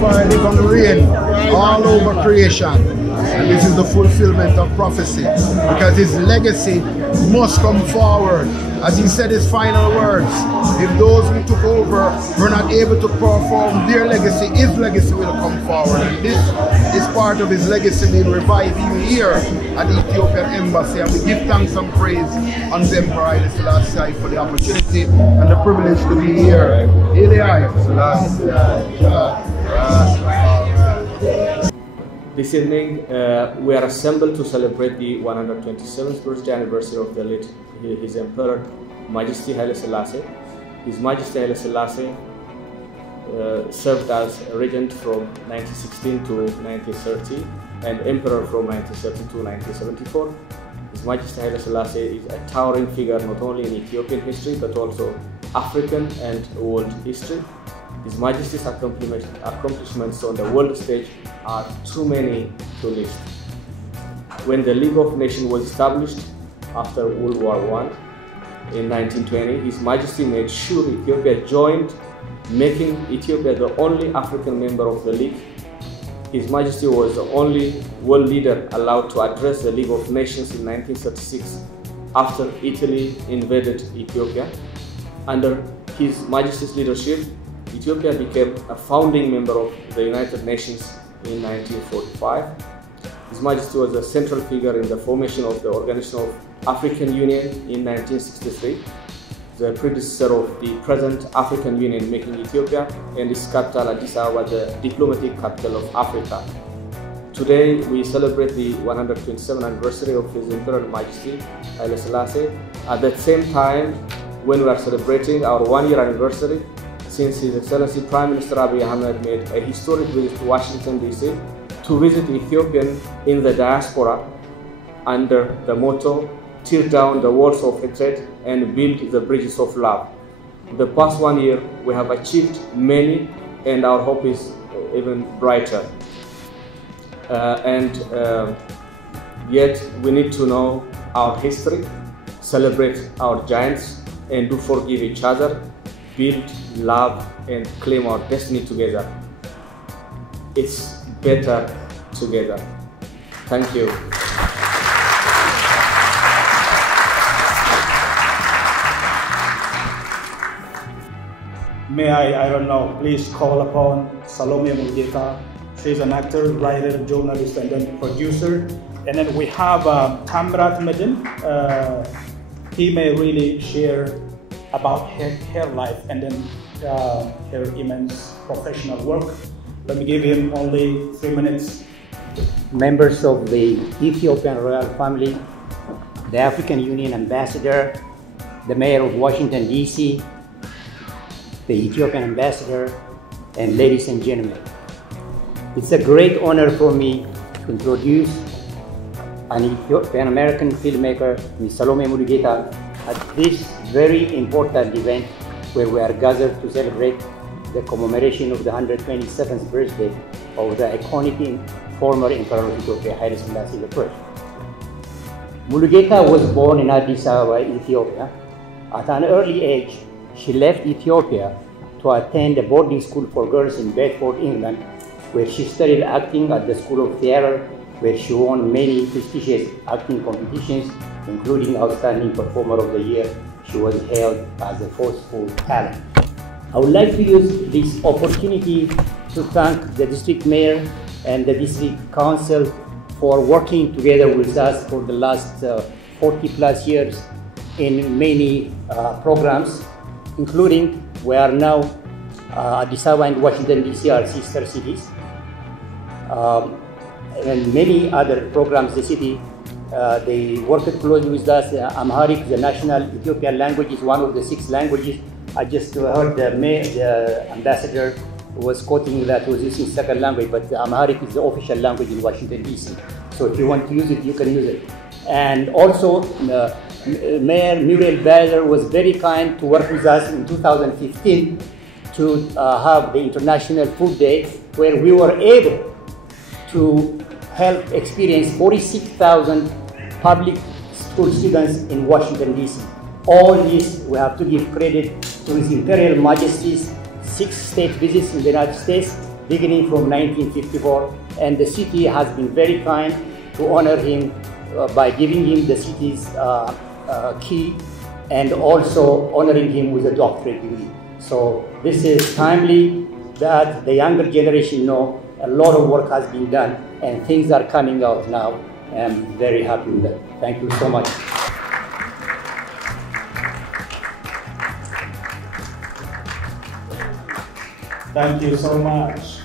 prosperity gonna reign all over creation. And this is the fulfillment of prophecy, because his legacy must come forward. As he said his final words, if those who took over were not able to perform their legacy, his legacy will come forward. And this is part of his legacy being revived even here at the Ethiopian Embassy. And we give thanks and praise unto Emperor Haile Selassie for the opportunity and the privilege to be here. Haile Selassie. This evening, we are assembled to celebrate the 127th birthday anniversary of the late His Emperor Majesty Haile Selassie. His Majesty Haile Selassie served as regent from 1916 to 1930 and emperor from 1930 to 1974. His Majesty Haile Selassie is a towering figure not only in Ethiopian history but also African and world history. His Majesty's accomplishments on the world stage are too many to list. When the League of Nations was established after World War I in 1920, His Majesty made sure Ethiopia joined, making Ethiopia the only African member of the League. His Majesty was the only world leader allowed to address the League of Nations in 1936 after Italy invaded Ethiopia. Under His Majesty's leadership, Ethiopia became a founding member of the United Nations in 1945. His Majesty was a central figure in the formation of the Organization of African Union in 1963, the predecessor of the present African Union, making Ethiopia and its capital Addis Ababa the diplomatic capital of Africa. Today we celebrate the 127th anniversary of His Imperial Majesty Haile Selassie. At the same time, when we are celebrating our one-year anniversary since His Excellency Prime Minister Abiy Ahmed made a historic visit to Washington DC to visit Ethiopians in the diaspora under the motto, tear down the walls of hatred and build the bridges of love. In the past 1 year, we have achieved many and our hope is even brighter. Yet we need to know our history, celebrate our giants, and do forgive each other, build love, and claim our destiny together. It's better together. Thank you. May I don't know, please call upon Salome Mulugeta. She's an actor, writer, journalist, and then producer. And then we have Kamrat Medin. He may really share about her life and then her immense professional work. Let me give him only 3 minutes. Members of the Ethiopian royal family, the African Union ambassador, the mayor of Washington, D.C., the Ethiopian ambassador, and ladies and gentlemen. It's a great honor for me to introduce an Ethiopian-American filmmaker, Ms. Salome Mulugeta, at this very important event where we are gathered to celebrate the commemoration of the 127th birthday of the iconic former Emperor of Ethiopia, Haile Selassie I. Mulugeta was born in Addis Ababa, Ethiopia. At an early age, she left Ethiopia to attend a boarding school for girls in Bedford, England, where she studied acting at the School of Theatre, where she won many prestigious acting competitions, including Outstanding Performer of the Year. She was hailed as a forceful talent. I would like to use this opportunity to thank the district mayor and the district council for working together with us for the last 40 plus years in many programs, including we are now Addis Ababa and Washington DC are sister cities, and many other programs. The city they worked closely with us. Amharic, the national Ethiopian language, is one of the 6 languages. I just heard the ambassador was quoting that was using second language, but Amharic is the official language in Washington DC. So if you want to use it, you can use it. And also, Mayor Muriel Bader was very kind to work with us in 2015 to have the International Food Day, where we were able to help experience 46,000 public school students in Washington, D.C. All this, we have to give credit to His Imperial Majesty's 6 state visits in the United States beginning from 1954, and the city has been very kind to honor him by giving him the city's key and also honoring him with a doctorate degree. So this is timely that the younger generation know a lot of work has been done and things are coming out now. I'm very happy with that. Thank you so much. Thank you so much.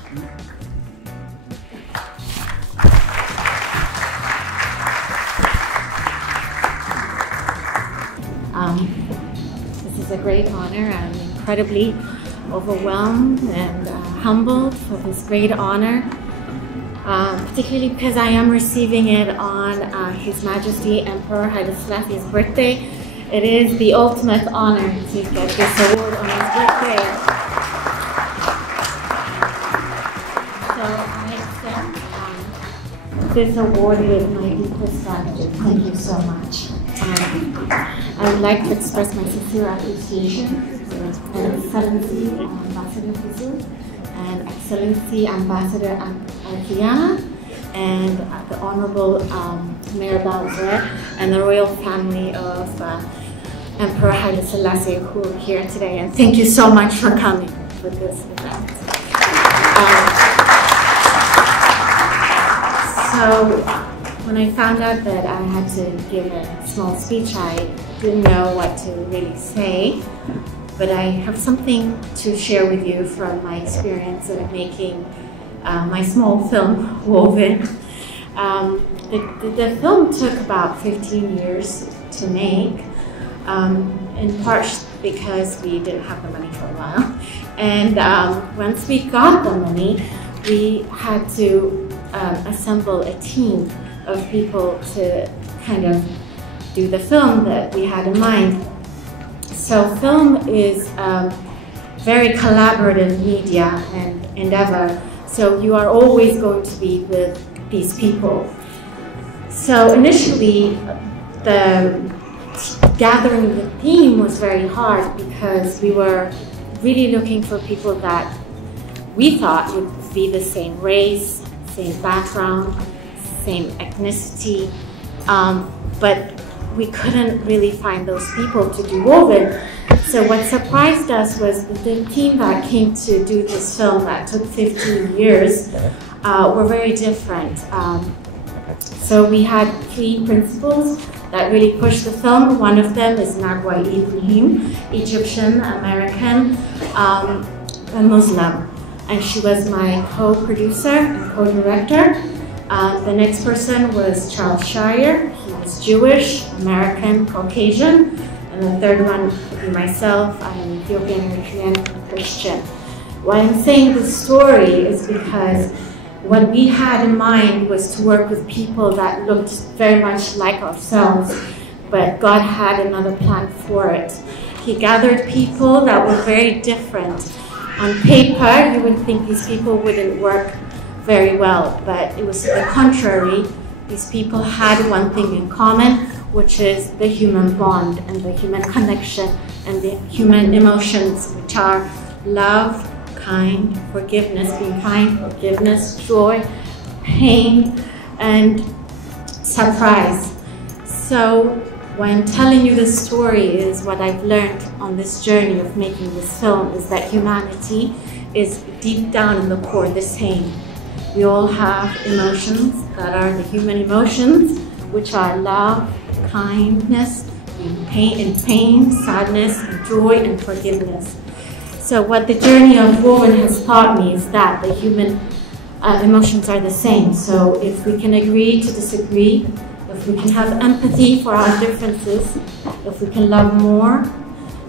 This is a great honor. I'm incredibly overwhelmed and humbled for this great honor, particularly because I am receiving it on His Majesty Emperor Haile Selassie's birthday. It is the ultimate honor to get this award on his birthday. So I accept this award with my deepest gratitude. Thank you so much. I would like to express my sincere appreciation to Her Excellency Ambassador Huzu and Excellency Ambassador Arkiana and the Honorable Mayor Bowser and the royal family of Emperor Haile Selassie who are here today. And thank you so much for coming for this event. So when I found out that I had to give a small speech, I didn't know what to really say, but I have something to share with you from my experience of making my small film, Woven. The film took about 15 years to make, in part because we didn't have the money for a while. And once we got the money, we had to assemble a team of people to kind of do the film that we had in mind. So film is very collaborative media and endeavor. So you are always going to be with these people. So initially, gathering the theme was very hard because we were really looking for people that we thought would be the same race, same background, same ethnicity, but we couldn't really find those people to do Woven. So what surprised us was the team that came to do this film that took 15 years were very different. So we had 3 principals that really pushed the film. One of them is Nagwa Ibrahim, Egyptian, American, a Muslim. And she was my co-producer and co-director. The next person was Charles Shire. He was Jewish, American, Caucasian. And the third one would be myself. I am Ethiopian, Eritrean, Christian. Why I'm saying this story is because what we had in mind was to work with people that looked very much like ourselves, but God had another plan for it. He gathered people that were very different. On paper, you would think these people wouldn't work very well, but it was the contrary. These people had one thing in common, which is the human bond and the human connection and the human emotions, which are love, kind, forgiveness, being kind, forgiveness, joy, pain, and surprise. So why I'm telling you this story is what I've learned on this journey of making this film is that humanity is deep down in the core the same. We all have emotions that are the human emotions, which are love, kindness, pain, sadness, joy, and forgiveness. So what the journey of Woven has taught me is that the human emotions are the same. So if we can agree to disagree, if we can have empathy for our differences, if we can love more,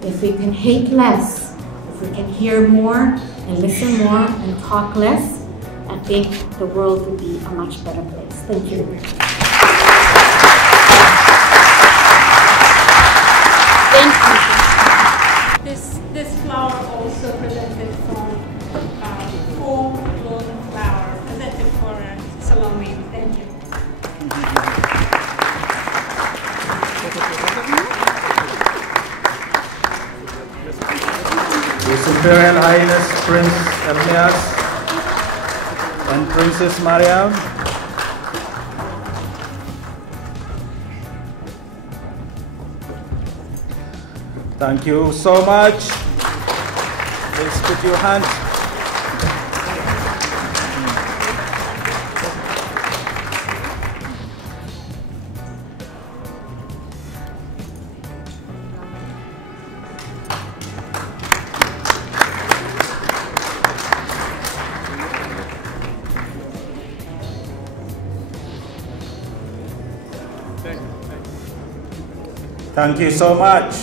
if we can hate less, if we can hear more and listen more and talk less, I think the world would be a much better place. Thank you. Thank you. This flower also presented from full-blown flower presented for Salome. Thank you. His Imperial Highness Prince Elias, and Princess Mariam. Thank you so much. Please put your hands. Thank you so much.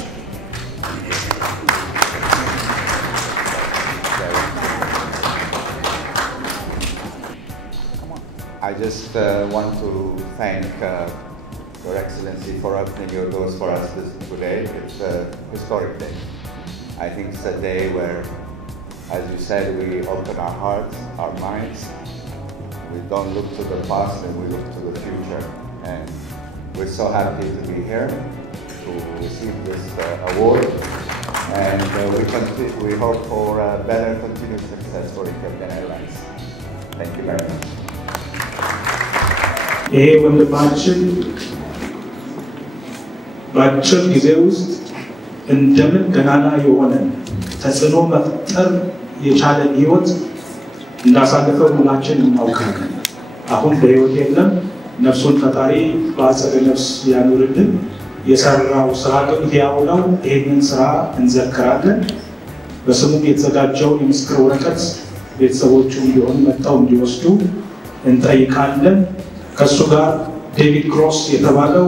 I just want to thank Your Excellency for opening your doors for us today. It's a historic day. I think it's a day where, as you said, we open our hearts, our minds. We don't look to the past and we look to the future. And we're so happy to be here to receive this award. And we hope for better continued success for Ethiopian Airlines. Thank you very much. ይሄ ወንድማችን በአጭር ጊዜ ውስጥ እንደምን ገናና የሆነ ተጽዕኖ መፍጠር የቻለን ህይወት እንዳሳለፈው ሁላችን እናውቃለን። አሁን በህይወት የለም። ነፍሱን ፈጣሪ በአጸደ ነፍስ ያኑርልን። የሰራው ስራ ግን ሕያው ነው። ይህንን ስራ እንዘክራለን። በስሙም የተዘጋጀውን የምስክር ወረቀት ቤተሰቦቹ እንዲሆን መጣው እንዲወስዱ እንጠይቃለን። ከሱ ጋር ዴቪድ ክሮስ የተባለው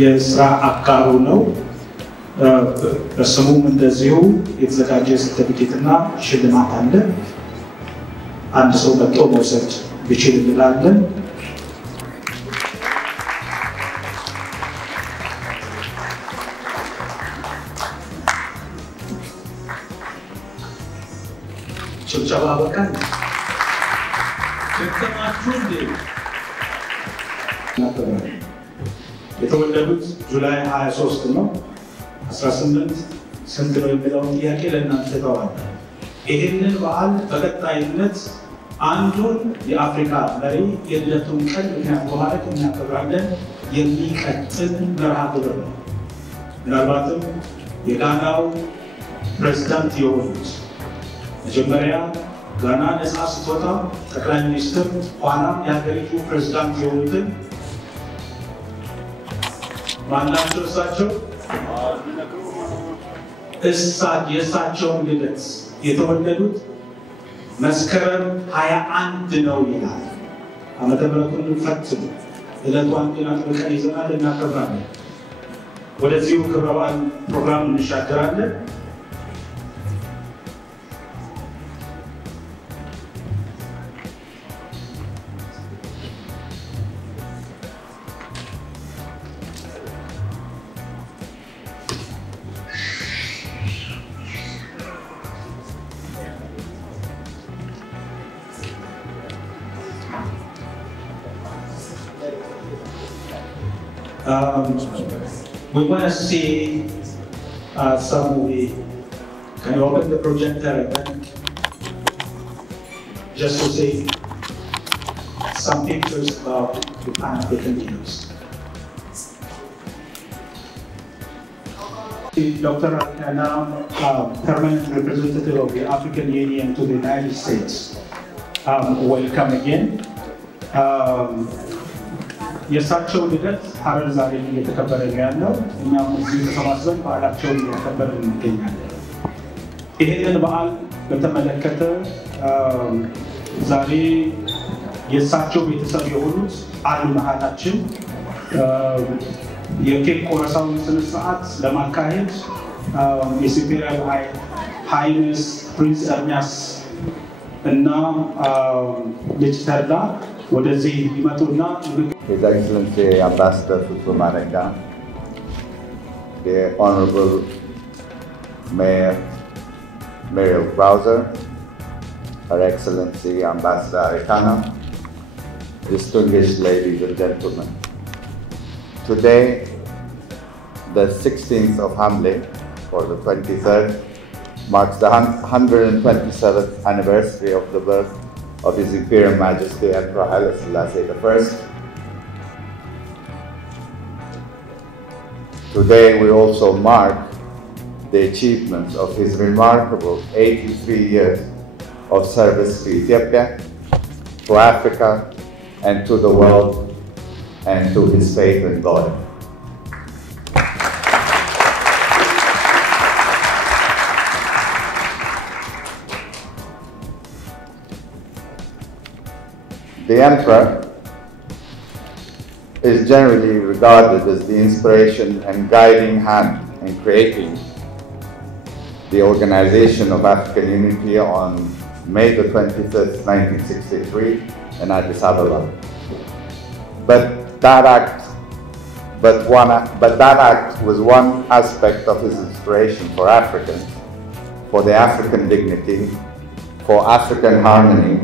የስራ አጋሩ ነው። በስሙም እንደዚሁ የተዘጋጀ ሰርቲፊኬትና ሽልማት አለ። አንድ ሰው መጥቶ መውሰድ ቢችል እንላለን። ጭብጨባ በቃል ከተማችሁ እንዴ የተወለዱት ጁላይ 23 ነው። 18 ስንት ነው የሚለውን ጥያቄ ለእናንተ ተዋለሁ። ይህንን በዓል በቀጣይነት አንዱን የአፍሪካ መሪ የልደቱን ቀን ምክንያት በማድረግ እናከብራለን። የሚቀጥል መርሃ ግብር ነው። ምናልባትም የጋናው ፕሬዝዳንት የሆኑት መጀመሪያ ጋና ነፃ ስትወጣ ጠቅላይ ሚኒስትር ኋላም የሀገሪቱ ፕሬዝዳንት የሆኑትን ማናቸው የእሳቸውን ልደት የተወለዱት መስከረም 21 ነው ይላል። ዓመተ ምሕረቱን ፈትኑ። ዕለቷን ግን አጥብቀን ይዘናል እናከብራለን። ወደዚሁ ክብረ በዓል ፕሮግራም እንሻገራለን። We want to see some movie. Can you open the projector again? Just to see some pictures about the Pan-African leaders. Dr. Akana, permanent representative of the African Union to the United States. Welcome again. የእሳቸው ልደት ሐረር ዛሬ እየተከበረ ነው ያለው። እኛም እዚህ ተሰባስበን በዓላቸውን እያከበርን እንገኛለን። ይህንን በዓል በተመለከተ ዛሬ የእሳቸው ቤተሰብ የሆኑት አሉ መሃላችን የኬክ ቆረሳውን ስነ ስርዓት ለማካሄድ የኢምፔሪያል ሃይነስ ፕሪንስ ኤርሚያስ እና ልጅ ተድላ ወደዚህ ይመጡና His Excellency Ambassador Tutu Mareka, the Honorable Mayor Browser, Her Excellency Ambassador Arekana, distinguished ladies and gentlemen. Today, the 16th of Hamle, or the 23rd, marks the 127th anniversary of the birth of His Imperial Majesty Emperor Haile Selassie I. Today we also mark the achievements of his remarkable 83 years of service to Ethiopia, to Africa, and to the world, and to his faith in God. The Emperor is generally regarded as the inspiration and guiding hand in creating the Organization of African Unity on May the 25th, 1963 in Addis Ababa. But that act was one aspect of his inspiration for Africans, for the African dignity, for African harmony,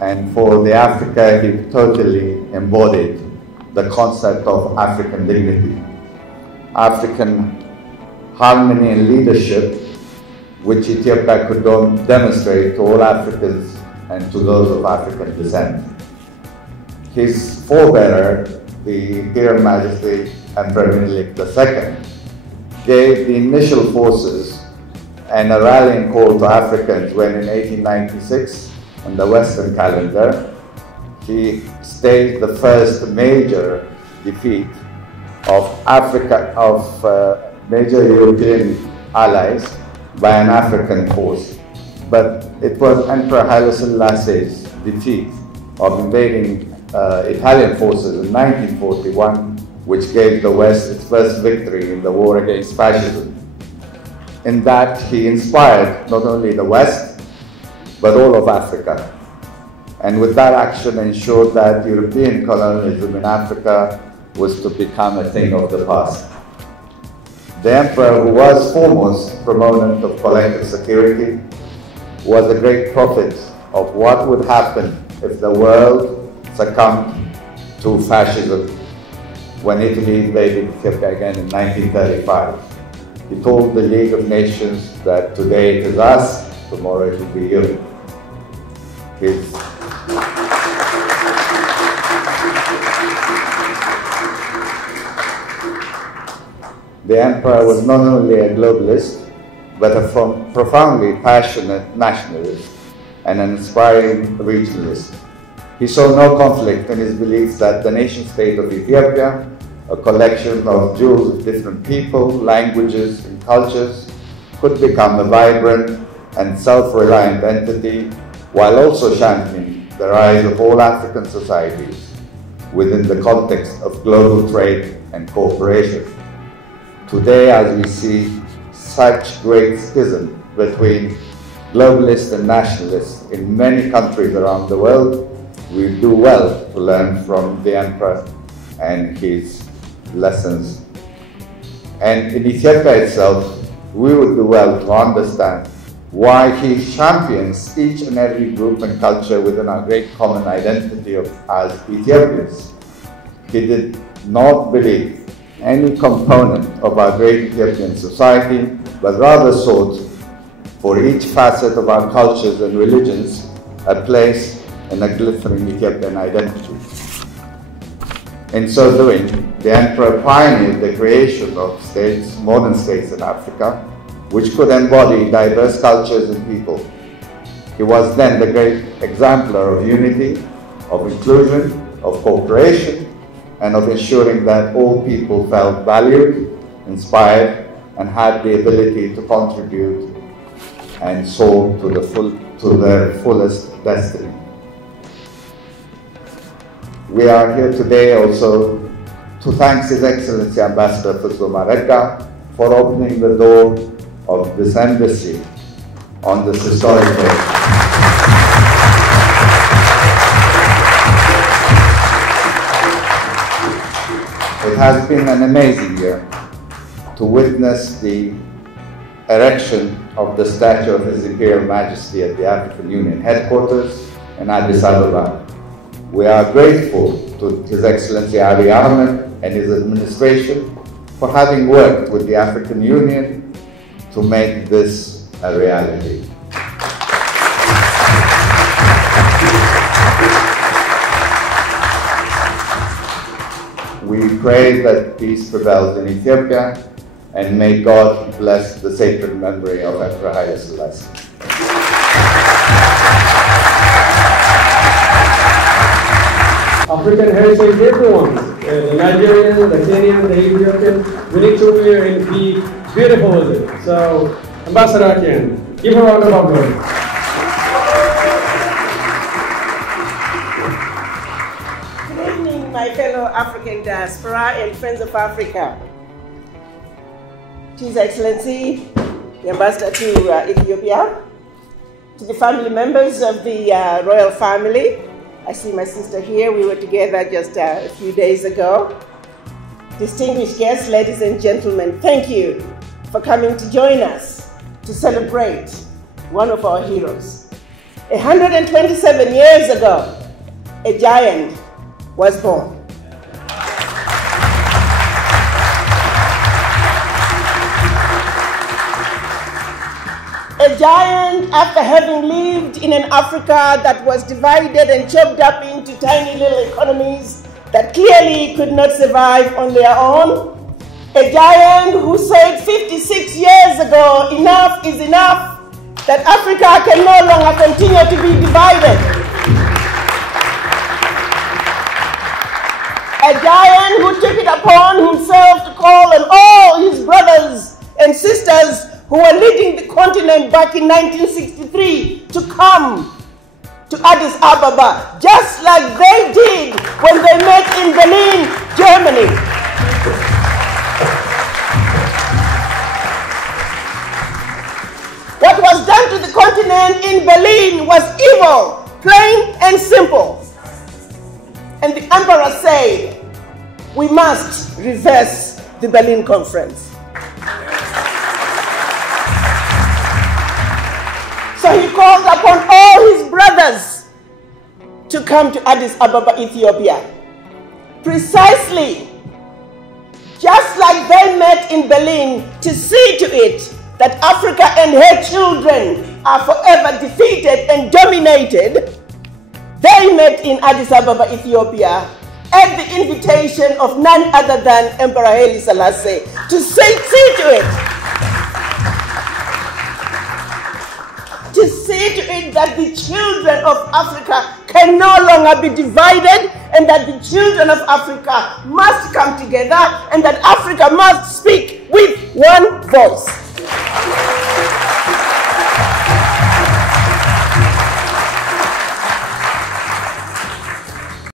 and for the Africa he totally embodied the concept of African dignity, African harmony and leadership, which Ethiopia could demonstrate to all Africans and to those of African descent. His forebearer, the Imperial Majesty Emperor Menelik II, gave the initial forces and a rallying call to Africans when in 1896, in the Western calendar, he staged the first major defeat of major European allies by an African force. But it was Emperor Haile Selassie's defeat of invading Italian forces in 1941 which gave the West its first victory in the war against fascism. In that, he inspired not only the West, but all of Africa. And with that action ensured that European colonialism in Africa was to become a thing of the past. The Emperor, who was foremost proponent of collective security, was a great prophet of what would happen if the world succumbed to fascism when Italy invaded Ethiopia again in 1935. He told the League of Nations that today it is us, tomorrow it will be you. The Emperor was not only a globalist, but a profoundly passionate nationalist and an inspiring regionalist. He saw no conflict in his belief that the nation-state of Ethiopia, a collection of jewels of different people, languages, and cultures, could become a vibrant and self-reliant entity, while also championing the rise of all African societies within the context of global trade and cooperation. Today, as we see such great schism between globalists and nationalists in many countries around the world, we do well to learn from the Emperor and his lessons. And in Ethiopia itself, we would do well to understand why he champions each and every group and culture within our great common identity as Ethiopians. He did not believe any component of our great Ethiopian society, but rather sought for each facet of our cultures and religions a place in a glittering Ethiopian identity. In so doing, the Emperor pioneered the creation of states, modern states in Africa, which could embody diverse cultures and people. He was then the great exemplar of unity, of inclusion, of cooperation, and of ensuring that all people felt valued, inspired, and had the ability to contribute and soar to their fullest destiny. We are here today also to thank His Excellency Ambassador for opening the door of this embassy on this historic day. It has been an amazing year to witness the erection of the statue of His Imperial Majesty at the African Union headquarters in Addis Ababa. We are grateful to His Excellency Abiy Ahmed and his administration for having worked with the African Union to make this a reality. pray that peace prevails in Ethiopia, and may God bless the sacred memory of Emperor Haile Selassie. African heritage, everyone, the Nigerian, the Kenyan, the Ethiopian, we need to wear and be beautiful with it. So, Ambassador Ken, give her a round of applause. Good evening, my fellow African diaspora and friends of Africa. To His Excellency, the Ambassador to Ethiopia, to the family members of the royal family. I see my sister here. We were together just a few days ago. Distinguished guests, ladies and gentlemen, thank you for coming to join us to celebrate one of our heroes. 127 years ago, a giant was born. A giant, after having lived in an Africa that was divided and chopped up into tiny little economies that clearly could not survive on their own. A giant who said 56 years ago, enough is enough, that Africa can no longer continue to be divided. A giant who took it upon himself to call on all his brothers and sisters who were leading the continent back in 1963 to come to Addis Ababa, just like they did when they met in Berlin, Germany. What was done to the continent in Berlin was evil, plain and simple. And the emperor said, we must reverse the Berlin Conference. So he called upon all his brothers to come to Addis Ababa, Ethiopia. Precisely, just like they met in Berlin to see to it that Africa and her children are forever defeated and dominated, they met in Addis Ababa, Ethiopia, at the invitation of none other than Emperor Haile Selassie to see to it. To see to it that the children of Africa can no longer be divided, and that the children of Africa must come together, and that Africa must speak with one voice.